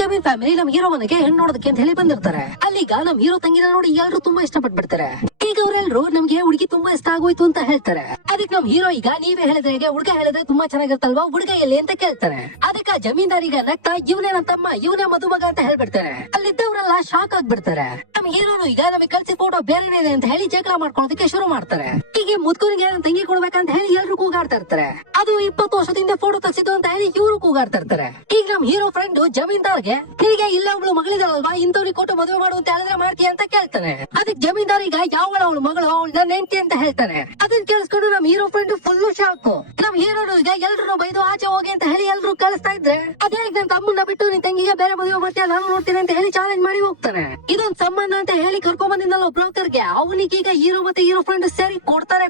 ಜಮೀನ್ ಫ್ಯಾಮಿಲಿ ನಮ್ ಹೀರೋ ಮನೆಗೆ ಹೆಣ್ಣು ನೋಡೋದಕ್ಕೆ ಅಂತ ಹೇಳಿ ಬಂದಿರ್ತಾರೆ. ಅಲ್ಲಿಗ ನಮ್ ಹೀರೋ ತಂಗಿನ ನೋಡಿ ಎಲ್ಲರೂ ತುಂಬಾ ಇಷ್ಟಪಟ್ಬಿಡ್ತಾರೆ. ಈಗ ಅವರೆಲ್ಲರೂ ನಮ್ಗೆ ಹುಡುಗಿ ತುಂಬಾ ಇಷ್ಟ ಆಗೋಯ್ತು ಅಂತ ಹೇಳ್ತಾರೆ. ಅದಕ್ಕೆ ನಮ್ ಹೀರೋ ಈಗ ನೀವೇ ಹೇಳಿದ್ರೆ ಹುಡುಗ ಹೇಳಿದ್ರೆ ತುಂಬಾ ಚೆನ್ನಾಗಿರ್ತಲ್ವಾ, ಹುಡುಗ ಎಲ್ಲಿ ಅಂತ ಕೇಳ್ತಾನೆ. ಅದಕ್ಕೆ ಜಮೀನ್ದಾರಿಗ ನಗ್ತಾ ಇವನೇ ನನ್ನ ತಮ್ಮ, ಇವನೇ ಮದುಮಗ ಅಂತ ಹೇಳ್ಬಿಡ್ತಾನೆ. ಅಲ್ಲಿದ್ದವರೆಲ್ಲ ಶಾಕ್ ಆಗ್ಬಿಡ್ತಾರೆ. ನಮ್ ಹೀರೋನು ಈಗ ನಮಗೆ ಕಳ್ಸಿ ಫೋಟೋ ಬೇರೆನೇ ಇದೆ ಅಂತ ಹೇಳಿ ಜಗಳ ಮಾಡ್ಕೊಳ್ಳೋದಕ್ಕೆ ಶುರು ಮಾಡ್ತಾರೆ. ಹೀಗೆ ಮುದ್ಕನಿಗೆ ತಂಗಿ ಕೊಡ್ಬೇಕಂತ ಹೇಳಿ ಎಲ್ರು ಕೂಗಾಡ್ತಾ ಇರ್ತಾರೆ. ಅದು 20 ವರ್ಷದಿಂದ ಫೋಟೋ ತೆಗ್ಸಿದ್ದು ಅಂತ ಹೇಳಿ ಇವ್ರು ಕೂಗಾಡ್ತಾ ಇರ್ತಾರೆ. ಈಗ ನಮ್ ಹೀರೋ ಫ್ರೆಂಡ್ ಜಮೀನ್ದಾರ್ಗೆ ನಿನಗೆ ಇಲ್ಲ ಒಬ್ಳು ಮಗಳಿದಾಳಲ್ವಾ, ಇಂಥವ್ರಿಗೆ ಕೊಟ್ಟು ಮದುವೆ ಮಾಡು ಅಂತ ಹೇಳಿದ್ರೆ ಮಾಡ್ತೀಯ ಅಂತ ಕೇಳ್ತಾನೆ. ಅದಕ್ಕೆ ಜಮೀನ್ದಾರಿಗ ಯಾವಳ ಅವಳು ಮಗಳು, ಅವಳು ನನ್ನ ಹೆಂಡತಿ ಅಂತ ಹೇಳ್ತಾನೆ. ಅದನ್ನ ಕೇಳಿಸ್ಕೊಂಡು ನಮ್ ಹೀರೋ ಫ್ರೆಂಡ್ ಫುಲ್ ಶಾಕ್. ನಮ್ ಹೀರೋನು ಈಗ ಎಲ್ರು ಬೈದು ಆಚೆ ಹೋಗಿ ಅಂತ ಹೇಳಿ ಎಲ್ರು ಕಳಿಸ್ತಾ ಇದ್ರೆ ಅದೇ ನನ್ ತಮ್ಮನ್ನ ಬಿಟ್ಟು ನಿನ್ ತಂಗಿಗೆ ಬೇರೆ ಮದುವೆ ಮಾಡ್ತೀಯ, ನಾನು ನೋಡ್ತೀನಿ ಅಂತ ಹೇಳಿ ಚಾಲೆಂಜ್ ಮಾಡಿ ಹೋಗ್ತಾನೆ. ಇದೊಂದ್ ಸಂಬಂಧ ಅಂತ ಹೇಳಿ ಕರ್ಕೊಂಡ್ ಬಂದಿದ್ದಲ್ಲ ಬ್ರೋಕರ್ಗೆ, ಅವನಿಗೀಗ ಹೀರೋ ಮತ್ತೆ ಹೀರೋ ಫ್ರೆಂಡ್ ಸೇರಿ ಕೊಡ್ತಾರೆ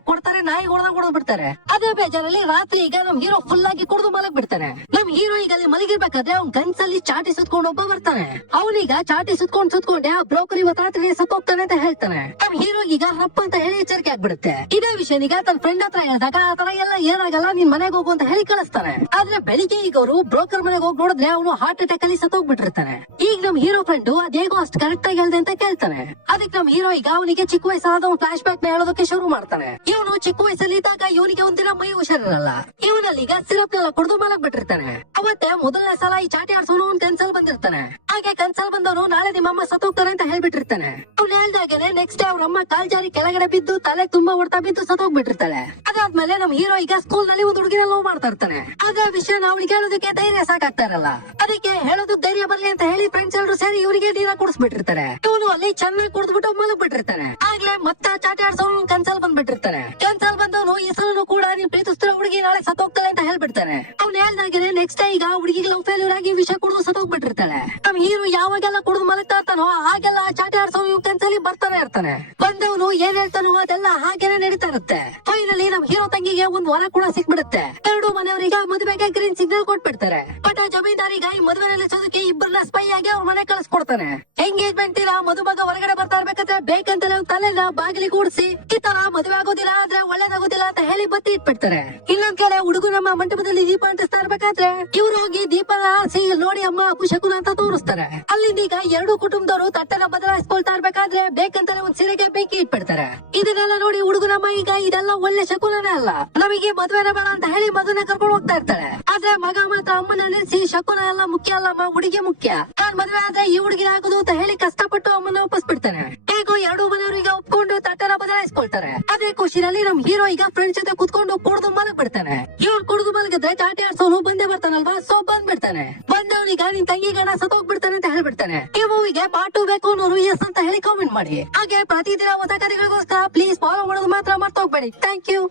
ನಾಯಿ ಹೊಡೆದಾಗ ಹೊಡೆದ್ ಬಿಡ್ತಾರೆ. ಅದೇ ಬೇಜಾರಲ್ಲಿ ರಾತ್ರಿ ಈಗ ನಮ್ ಹೀರೋ ಫುಲ್ ಆಗಿ ಕುಡಿದು ಮಲಗ್ ಬಿಡ್ತಾನೆ. ನಮ್ ಹೀರೋ ಈಗ ಅಲ್ಲಿ ಮಲಗಿರ್ಬೇಕಾದ್ರೆ ಅವ್ನ್ ಕನ್ಸಲ್ಲಿ ಚಾಟಿ ಸುತ್ಕೊಂಡು ಒಬ್ಬ ಬರ್ತಾನೆ. ಅವನೀಗ ಚಾಟಿ ಸುತ್ಕೊಂಡೆ ಆ ಬ್ರೋಕರ್ ಇವತ್ತು ರಾತ್ರಿ ಸತ್ತೋಗ್ತಾನೆ ಅಂತ ಹೇಳ್ತಾನೆ. ನಮ್ ಹೀರೋ ಈಗ ರಪ್ಪ ಅಂತ ಹೇಳಿ ಎಚ್ಚರಿಕೆ ಆಗ್ಬಿಡುತ್ತೆ. ಇದೇ ವಿಷಯನೀಗ ತನ್ನ ಫ್ರೆಂಡ್ ಹತ್ರ ಹೇಳಿದಾಗ ಆತರ ಎಲ್ಲ ಏನಾಗಲ್ಲ, ನೀನ್ ಮನೆಗೆ ಹೋಗು ಅಂತ ಹೇಳಿ ಕಳಿಸ್ತಾನೆ. ಆದ್ರೆ ಬೆಳಿಗ್ಗೆ ಈಗ ಅವರು ಬ್ರೋಕರ್ ಮನೆಗೆ ಹೋಗಿ ನೋಡಿದ್ರೆ ಅವನು ಹಾರ್ಟ್ ಅಟ್ಯಾಕ್ ಅಲ್ಲಿ ಸತ್ತೋಗ್ಬಿಟ್ಟಿರ್ತಾನೆ. ಈಗ ನಮ್ ಹೀರೋ ಫ್ರೆಂಡ್ ಅದೇಗೋ ಅಷ್ಟು ಕರೆಕ್ಟ್ ಆಗಿ ಹೇಳ್ದೆ ಅಂತ ಕೇಳ್ತಾನೆ. ಅದಕ್ಕೆ ನಮ್ ಹೀರೋ ಈಗ ಅವನಿಗೆ ಚಿಕ್ಕ ವಯಸ್ಸಾದ ಒಂದು ಫ್ಲಾಶ್ ಬ್ಯಾಕ್ ನ ಹೇಳೋದಕ್ಕೆ ಶುರು ಮಾಡ್ತಾನೆ. ಇವನು ಚಿಕ್ಕ ವಯಸ್ಸಲ್ಲಿ ಇದ್ದಾಗ ಇವನಿಗೆ ಒಂದಿನ ಮೈ ಹುಷಾರಿರಲ್ಲ. ಇವನಲ್ಲಿ ಈಗ ಸಿರಪ್ ನೆಲ್ಲ ಕುಡಿದು ಮಲಗ್ ಬಿಟ್ಟಿರ್ತಾನೆ. ಅವತ್ತೆ ಮೊದಲನೇ ಸಲ ಈ ಚಾಟಿ ಆಡ್ಸೋನು ಒಂದ್ ಕನ್ಸಲ್ ಬಂದಿರ್ತಾನೆ. ಹಾಗೆ ಕನ್ಸಲ್ ಬಂದವನು ನಾಳೆ ನಿಮ್ಮಮ್ಮ ಸತ್ತೋಗ್ತಾರೆ ಅಂತ ಹೇಳ್ಬಿಟ್ಟಿರ್ತಾನೆ. ಅವ್ನು ಹೇಳ್ದಾಗನೆ ನೆಕ್ಸ್ಟ್ ಡೇ ಅವ್ರ ಅಮ್ಮ ಕಾಲ್ ಜಾರಿ ಕೆಳಗಡೆ ಬಿದ್ದು ತಲೆ ತುಂಬಾ ಹೊಡ್ತಾ ಬಿದ್ದು ಸತ್ತೋಗ್ಬಿಟ್ಟಿರ್ತಾಳೆ. ಅದಾದ್ಮೇಲೆ ನಮ್ ಹೀರೋ ಈಗ ಸ್ಕೂಲ್ ನಲ್ಲಿ ಒಂದು ಹುಡುಗಿನ ಲವ್ ಮಾಡ್ತಾ ಇರ್ತಾನೆ. ಆದ್ರೆ ಆ ವಿಷಯ ಅವಳಿಗೆ ಹೇಳೋದಕ್ಕೆ ಧೈರ್ಯ ಸಾಕಾಗ್ತಾ ಇರಲ್ಲ. ಅದಕ್ಕೆ ಹೇಳೋದಕ್ಕೆ ಧೈರ್ಯ ಬರ್ಲಿ ಅಂತ ಹೇಳಿ ಫ್ರೆಂಡ್ಸ್ ಎಲ್ಲರೂ ಸೇರಿ ಇವರಿಗೆ ನೀರ ಕುಡಿಸ್ಬಿಟ್ಟಿರ್ತಾರೆ. ಇವನು ಅಲ್ಲಿ ಚೆನ್ನಾಗಿ ಕುಡಿದ್ಬಿಟ್ಟು ಮಲಗ್ ಬಿಟ್ಟಿರ್ತಾನೆ. ಆಗ್ಲೇ ಮತ್ತೆ ಚಾಟಿ ಆಡ್ಸೋನು ಕನ್ಸಲ್ ಬಂದ್ಬಿಟ್ಟಿರ್ತಾನೆ. ಕನ್ಸಲ್ ಬಂದವನು ಹೆಸರು ಕೂಡ ನೀನ್ ಪ್ರೀತಿಸ್ತಿರೋ ಹುಡುಗಿ ನಾಳೆ ಸತ್ತೋಗ್ತಾಳೆ ಅಂತ ಹೇಳ್ಬಿಡ್ತಾನೆ. ಅವ್ನು ಹೇಳ್ದಾಗನೆ ನೆಕ್ಸ್ಟ್ ಡೇ ಈಗ ಹುಡುಗಿಗೆ ಲವ್ ಫೇಲ್ಯೂರ್ ಆಗಿ ವಿಷ ಕುಡಿದು ಸತ್ತೋಗ್ಬಿಟ್ಟಿರ್ತಾಳೆ. ನಮ್ ಹೀರೋ ಯಾವಾಗೆಲ್ಲ ಕುಡಿದು ಮಲಗ್ತಾ ಇರ್ತಾನೋ ಹಾಗೆಲ್ಲ ಚಾಟಿ ಆಡ್ಸೋನು ಕನ್ಸಲ್ಲಿ ಬರ್ತಾನೆ ಇರ್ತಾನೆ. ಬಂದವನು ಏನ್ ಹೇಳ್ತಾನೋ ಅದೆಲ್ಲ ಹಾಗೇನೆ ನಡೀತಾ ಇರುತ್ತೆ. ಫೈನಲಿ ನಮ್ ಹೀರೋ ತಂಗಿಗೆ ಒಂದ್ ವರ ಕೂಡ ಸಿಕ್ಬಿಡುತ್ತೆ. ಎರಡು ಮನೆಯವರಿಗೆ ಮದುವೆಗೆ ಗ್ರೀನ್ ಸಿಗ್ನಲ್ ಕೊಟ್ಬಿಡ್ತಾರೆ. ಬಟ್ ಜಮೀನ್ದಾರಿಗ ಈ ಮದುವೆ ನಿಲ್ಲಿಸೋದಕ್ಕೆ ಇಬ್ಬರನ್ನ ಸ್ಪೈ ಆಗಿ ಅವ್ರ ಮನೆ ಕಳಿಸ್ಕೊಡ್ತಾನೆ. ಎಂಗೇಜ್ಮೆಂಟ್ ದಿನ ಮದುಮಗ ಹೊರಗಡೆ ಬರ್ತಾ ಇರ್ಬೇಕಾದ್ರೆ ಬೇಕಂತಲೇ ತಲೆನ ಬಾಗಿಲಿ ಕೂಡಿಸಿ ಈ ತರ ಮದುವೆ ಆಗೋದಿಲ್ಲ ಆದ್ರೆ ಒಳ್ಳೇದಾಗೋದಿಲ್ಲ ಅಂತ ಹೇಳಿ ಬತ್ತಿ ಇಟ್ಬಿಡ್ತಾರೆ. ಇನ್ನೊಂದ್ ಕಡೆ ಹುಡುಗ ನಮ್ಮ ಮಂಟಪದಲ್ಲಿ ದೀಪ ಅಂಟಿಸ್ತಾ ಇರ್ಬೇಕಾದ್ರೆ ಇವ್ರು ಹೋಗಿ ದೀಪ ಹಾರಿಸಿ ನೋಡಿ ಅಮ್ಮ ಅಪಶಕುನ ಅಂತ ತೋರಿಸ್ತಾರೆ. ಅಲ್ಲಿಂದ ಈಗ ಎರಡು ಕುಟುಂಬದವರು ತಟ್ಟನ ಬದಲಾಯಿಸ್ಕೊಳ್ತಾ ಇರ್ಬೇಕಾದ್ರೆ ಬೇಕಂತಾನೆ ಒಂದ್ ಸಿರೆಗೆ ಬೆಂಕಿ ಇಟ್ಬಿಡ್ತಾರೆ. ಇದನ್ನೆಲ್ಲ ನೋಡಿ ಹುಡುಗನಮ್ಮ ಈಗ ಇದೆಲ್ಲ ಒಳ್ಳೆ ಶಕುನನೇ ಅಲ್ಲ, ನಮಗೆ ಮದುವೆನೇ ಬೇಡ ಅಂತ ಹೇಳಿ ಮಗನ ಕರ್ಕೊಂಡು ಹೋಗ್ತಾ ಇರ್ತಾಳೆ. ಆದ್ರೆ ಮಗ ಮಾತ್ರ ಅಮ್ಮನ ನಿಲ್ಸಿ ಶಕುನ ಎಲ್ಲ ಮುಖ್ಯ ಅಲ್ಲಮ್ಮ, ಹುಡುಗಿ ಮುಖ್ಯ, ನಾನ್ ಮದುವೆ ಆದ್ರೆ ಈ ಹುಡುಗಿನ ಆಗೋದು ಅಂತ ಹೇಳಿ ಕಷ್ಟಪಟ್ಟು ಅಮ್ಮನ ವಾಪಸ್ ಬಿಡ್ತಾನೆ. ಹೇಗೋ ಎರಡು ಮನೆಯವರಿಗೆ ಒಪ್ಕೊಂಡು ತಟ್ಟನ ಬದಲಾಯಿಸ್ಕೊಳ್ತಾರೆ. ಅದೇ ಖುಷಿನಲ್ಲಿ ನಮ್ ಹೀರೋ ಈಗ ಫ್ರೆಂಡ್ಸ್ ಜೊತೆ ಕುತ್ಕೊಂಡು ಕುಡ್ದು ಮಲಗ್ ಬಿಡ್ತಾನೆ. ಇವ್ರು ಕುಡ್ದು ಮಲಗಿದ್ರೆ ಚಾಟಿ ಆಡ್ಸೋನು ಬಂದೇ ಬರ್ತಾನಲ್ವಾ, ಸೊ ಬಂದ್ಬಿಡ್ತಾನೆ. ಬಂದವನಿಗ ನಿನ್ ತಂಗಿ ಗಣ ಸತ್ತೋಗ್ಬಿಡ್ತಾನೆ ಅಂತ ಹೇಳ್ಬಿಡ್ತಾನೆ. ಈ ಮೂವಿಗೆ ಪಾರ್ಟ್ 2 ಬೇಕು ಅನ್ನೋರು ಎಸ್ ಅಂತ ಹೇಳಿ ಕಾಮೆಂಟ್ ಮಾಡಿ. ಹಾಗೆ ಪ್ರತಿದಿನ ಹೊಸ ಕಥೆಗಳಿಗೋಸ್ಕರ ಪ್ಲೀಸ್ ಫಾಲೋ ಮಾಡೋದು ಮಾತ್ರ ಮರ್ತೋಗ್ಬೇಡಿ. Thank you.